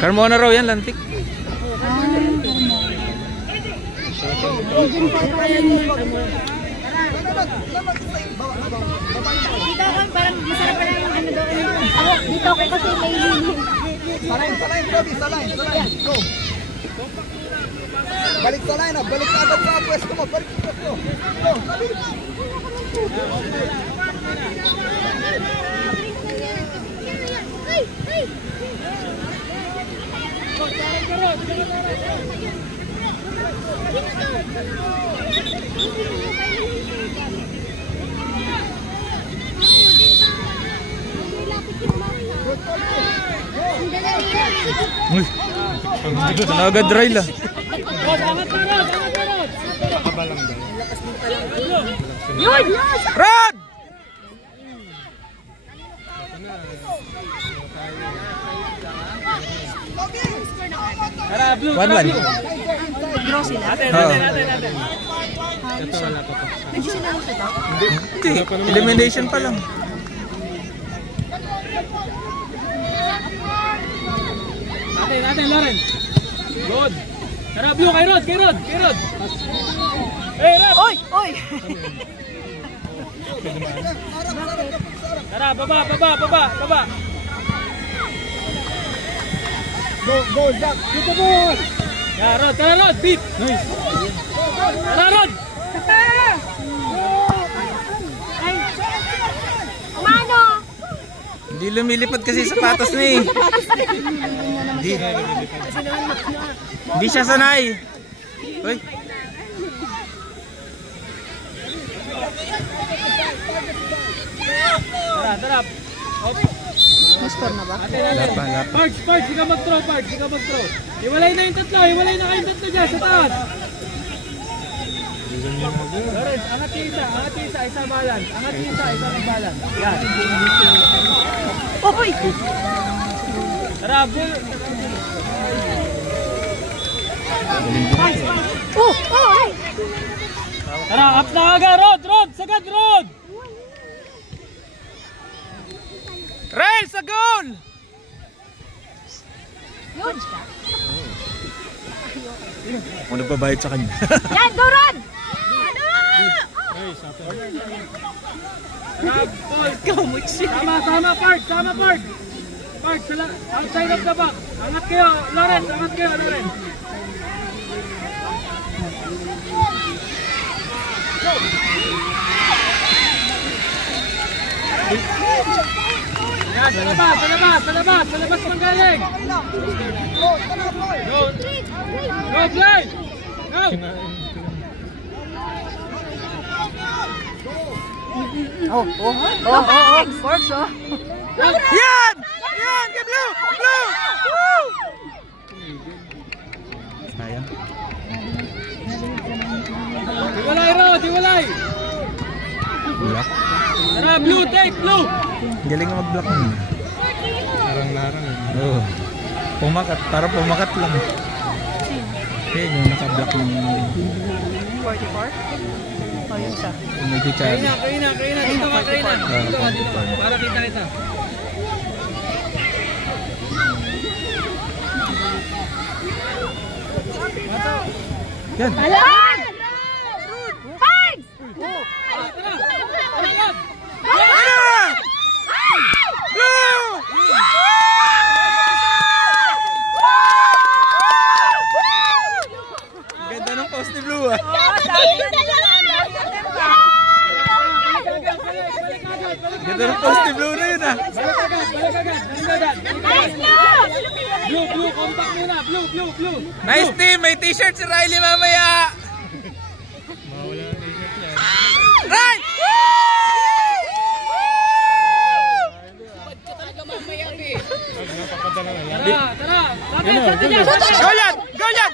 Carmona raw yan, lantik. Dito ako, parang masarap pa lang yung ano doon. Dito ako kasi may lilim. Salain, Kobe, salain. Go. Balik sa line, balik na agad sa pwesto mo. Balik sa pwesto. Go, sabi. Uy, agad dry la. Rod! One. Draw sila? Hindi sila lang sila? Hindi, elimination pa lang. Natin, Loren. Good. Tara, Blue, kay Rod. Hey, Rod! Oy! Tara, baba. Go, Jack. Dito mo. Tara, Rod, beat. Nice. Tara, Rod! Mano! Hindi lumilipad kasi sapatos ni. Hindi siya sanay. Uy. Tara. Score na ba? Lapa. Pards, di ka mag-throw. Hiwalay na kayong tatlo dyan sa taas. Lorenz, angat yung isa balance. Isa nag-balance. Yan. Oy! Tara, Blue. Ay! Tara, up na agad, Rod! Sagad, Rod! Rail sa goal! Yun! Ano nagbabayad sa kanya? Yan, go Rod! Tama, Pards! Pards, outside of the box. Angat kayo, Loren. Yan, sa labas manggaling. Go, play! Go! Force, oh. Yan! Kay Blue! Sayang. Hiwalay, Rod! Block. Tara, Blue! Take, Blue! Galing na mag-block mo. Larang. Oo. Pumakat lang. Okay, yung naka-block ng 44? O, yun siya. medyo chubby. Kaina. Dito ka. Para kita. Yan. Alan! Pards! Ganda ng post ni Blue ah. Ganda ng post ni Blue na yun ah. Balik agad. Blue, compact muna. Blue. Nice team! May t-shirt si Riley mamaya! Right! Tara. Goyan!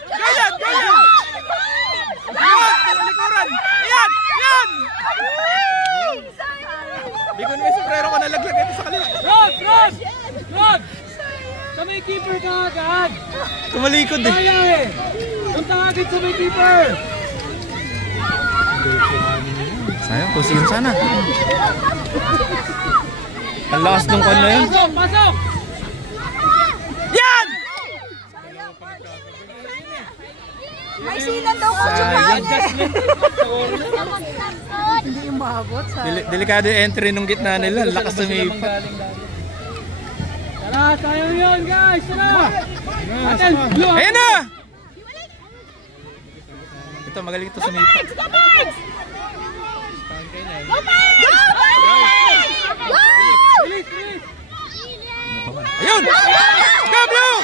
Likuran! Yan! Di ko may sombrero ko nalaglag ito sa kaliwa. Rod! Sa may keeper ka agad! Tumalikod eh. Kaya eh! Punta agad sa may keeper! Sayang, pusin sana. Ang lakas nung kwan na yun. Pasok! Yan! Sinisinan daw ko yung paa niya. Hindi umabot sa... Delikado yung entry nung gitna nila. Lakas na may... Tara, sayang yun guys! Tara! Aten, blue! Ayan na! Ito, magaling ito sumipa. Go, Bards! Go, Bards! Go! Release, release! Ayun! Go, Blue!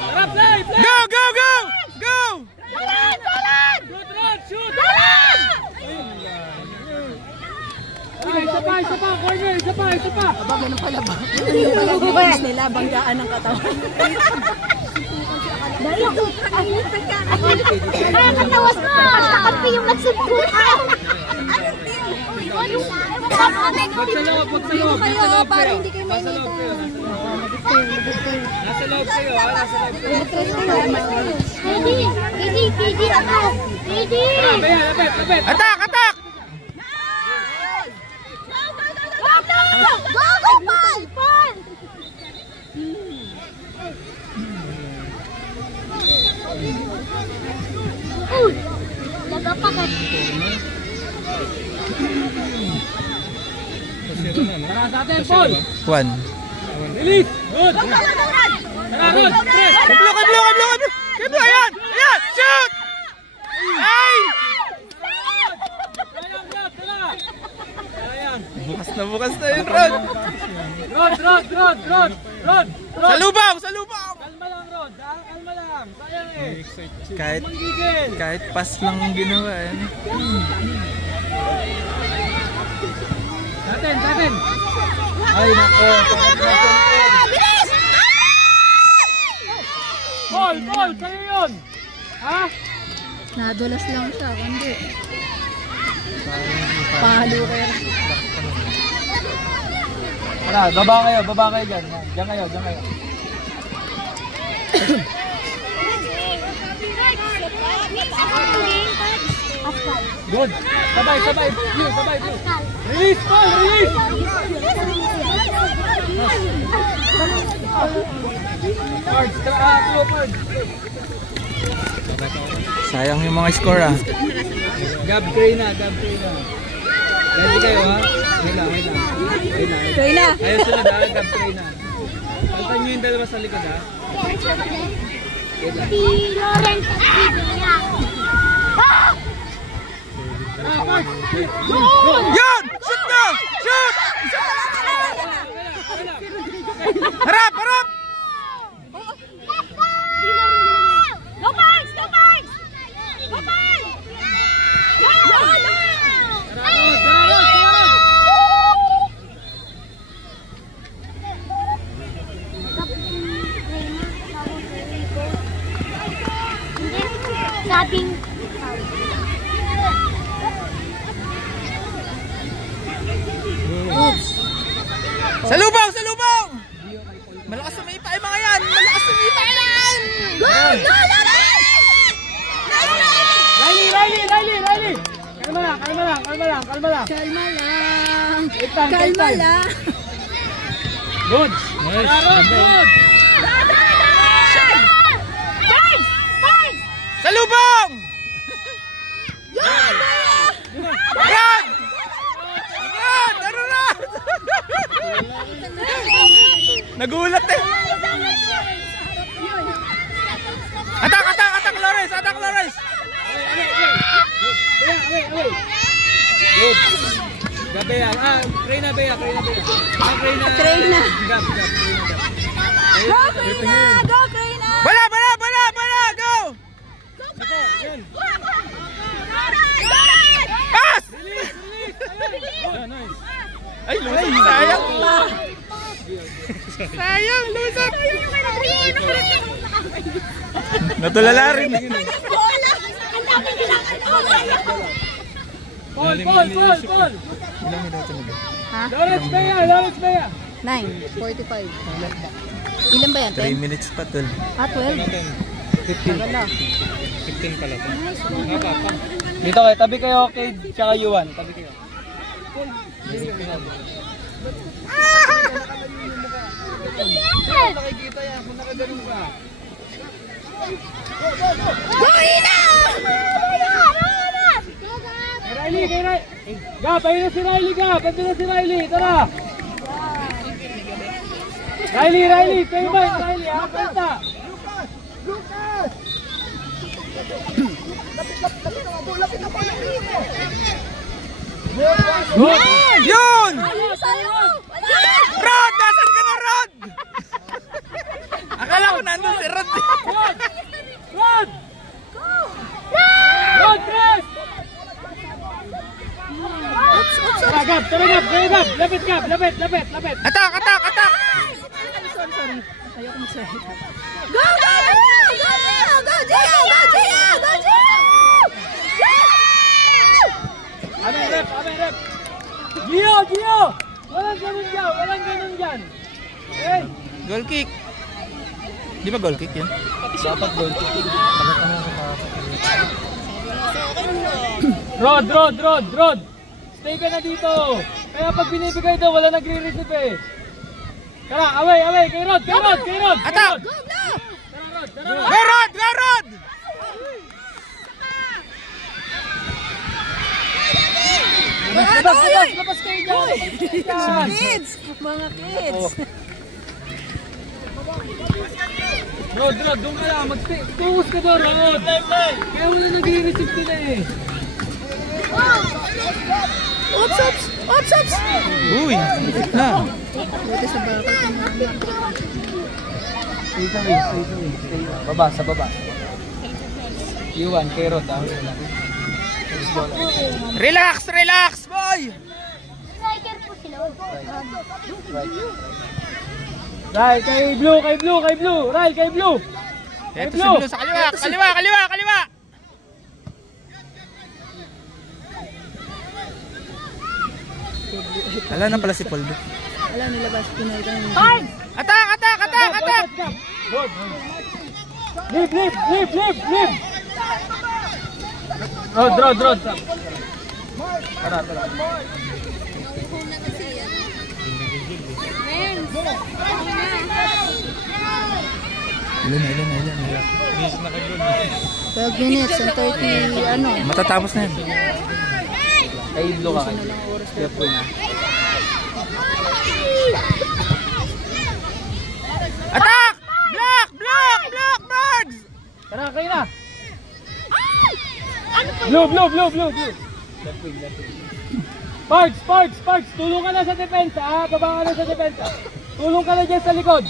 Tara, play! Play! Go, go, go! Go! Dolan! Dolan! Shoot, run! Shoot! Dolan! Ay, isa pa, corner, isa pa. Aba, ganun pala ba? Ganun pala yung bilis nila, banggaan ng katawan. Dali, nakakatawas na! Basta kampi yung nagsuntukan! Wag sa loob, wag sa loob. Kayo, para hindi kayo Nasa loob kayo. Nasa loob kayo, ha? Nasa loob kayo. Pidi, ako! Pidi! Tara, Bea, lapit. Attack! Attack! Go, Paul! Paul! Uy! Nagapakat! Tara sa atin, Paul. One. Release! Good! Tara, Rod! Press! Kay Blue! Kay Blue! Kay Blue! Kay Blue! Ayan! Ayan! Shoot! Ay! Sayang, Rod! Tara! Sayang. Bukas na yun, Rod. Rod! Sa lubang! Sa lubang! Kalma lang, Rod. Kalma lang. Sayang eh. Kahit pass lang ang ginawa. Sa atin. Ay, nako. Bilis! Paul! Sa'yo yun! Ha? Nadulas lang siya, hindi. Palo kayo. Tara, baba kayo dyan. Diyan kayo. Good! Sabay! Release, Paul! Release! Cards! Tara, flow cards! Sayang yung mga score ah. Gab Cray na. Ready kayo ha? Wait lang. Kaya na. Ayun sunod ha, Gab Cray na. Palitan nyo yung dalawa sa likod ha. Si Lawrence at si Bea. Tara, Cards! Yan! Shoot na! Shoot! Harap! Harap! Go Bards! Go Bards! Go Bards! Sabing Sa lubang! Sa lubang! Malakas sumipa yung mga yan! Malakas sumipa yan! Go! Go! Riley! Kalma lang. Kalma lang. Good! Nice! Good! Sa lubang! Yan! Yan! Yan! Nagulat eh! Attack, Lawrence! Away! Good! Bea. Cray na. Cray na. Gab. Go Cray na! Bala! Go! Yan. Pass! Release! Nice! Ay, lusot! Sayang! Sayang! Lusot! Natulala rin. Paul! Ilang minuto na ba? Ha? Lawrence Bea! 9:45. Ilan ba yan? 3 minutes pa, tol. 12? 15 Wala. 15 pala. Dito kayo, tabi kayo kay tsaka Yuan. Tabi kayo. Nakikita yan kung nakagaling ka. Riley, kay Riley. Gab, ayun na si Riley, Gab. Ando na si Riley, tara. Riley, kayo ba yung Riley, ha? Penta. Yun! Rod! Nasaan ka na, Rod? Akala ko nandun si Rod. Rod! Rod, press! Tara, Gab, kayo, Gab. Lapit. Atak! Sorry. Ayoko magsalita. Go, Gia! Amen, rep. Gio! Walang ganun dyan. Okay? Goal kick. Di ba goal kick yun? Dapat goal kick. Rod! Stay ka na dito. Kaya pag binibigay daw, wala nagre-receive eh. Tara, away, kay Rod! Atak! Tara, Rod! Go, Rod! Labas kayo dyan! Mga kids! Rod, doon ka lang. Mag-focus ka doon, Rod. Kaya wala nagre-receive sila eh. Oops! Uy! Na! Buti sa bakal. Baba, sa baba. Iwan, kay Rod. Relax, boy! Ray, kay Blue! Ray, kay Blue! Eto si Blue sa kaliwa! Ala na pala si Poldo. Wala, nilabas. Pinoy ka na. Atak! Good. Leave! Rod. Tara. Ilan. 12 minutes and 30, Matatapos na yan. Kay Blue ka kayo. Careful na. Atak! Block, birds! Tara, kayo na! Blue! Left wing. Parks! Tulong ka na sa depensa, ha? Baba ka na sa depensa. Tulong ka na dyan sa likod.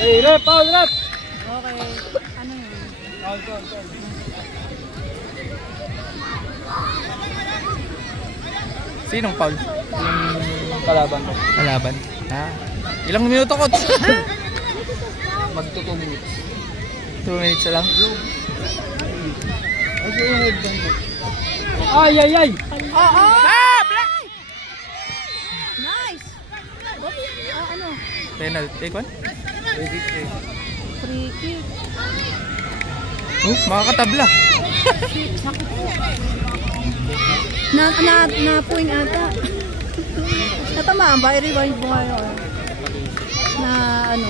Hey, rep! Okay. Ano yun? Foul. Sinong foul? Yung kalaban ko. Kalaban. Ilang minuto ko? Magto 2 minutes. 2 minutes na lang. Ay! Black! Nice! Penalty. Take one? Free kick. Makakatabla. Na-point ata. Natamaan ba? I-rewind mo ngayon. Na ano?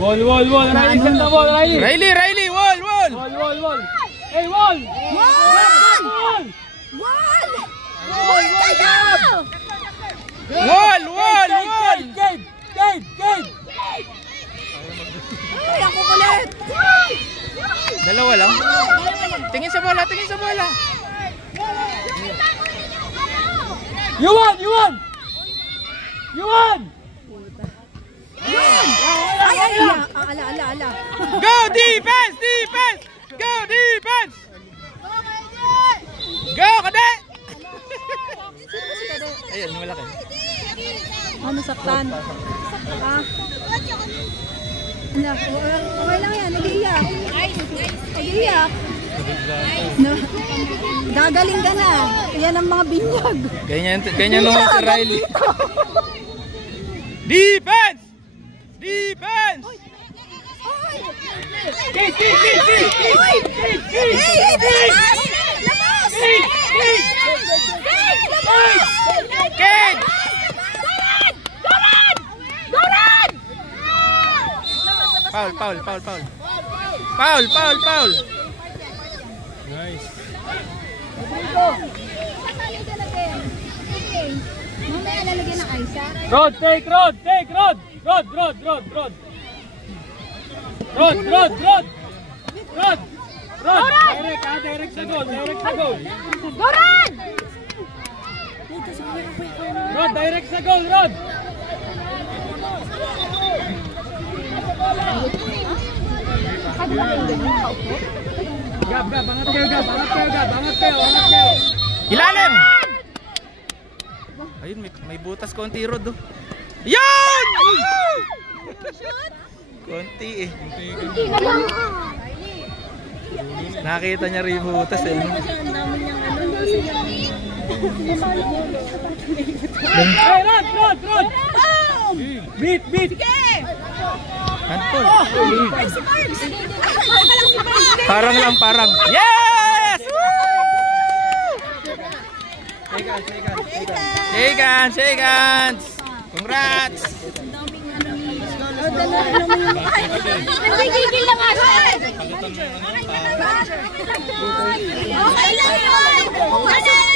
Wall. Riley, send the ball, Riley. Riley, wall! Wall. Hey, wall! Wall! Gabe! Ay, ako kulit! Dalawa lang. Tingin sa bola! You won! Ala. Go defense! Go, Kade! Ayan, malaki. Ano saktan? Okay lang yan, nag-iiyak. No. Gagaling ka na. Yan ang mga binyag. Ganyan naman si Riley. Defense! Kid! Foul, foul, foul, foul. Foul, foul, foul. Nice. Mamaya lalagyan ng ice, ha? Rod, take Rod, take Rod. Rod, Rod, Rod, Rod. Rod, Rod, Rod. Rod. Rod, direct, direct sa goal, direct sa goal. Doran! Rod, direct sa goal, Rod. Gab, Gab, angat kayo, Gab, angat kayo, Gab, angat kayo, angat kayo. Ilalim! Ayun, may butas konti, Rod. Oh. Yan! Konti eh. Hindi na lang. Nakita niya rin yung butas eh. Hey, Rod, Rod, Rod. Beat, beat. Handball. Parang lang, parang. Yes! Shake hands, shake hands. Congrats! Nagigigil lang ako. Okay lang yun.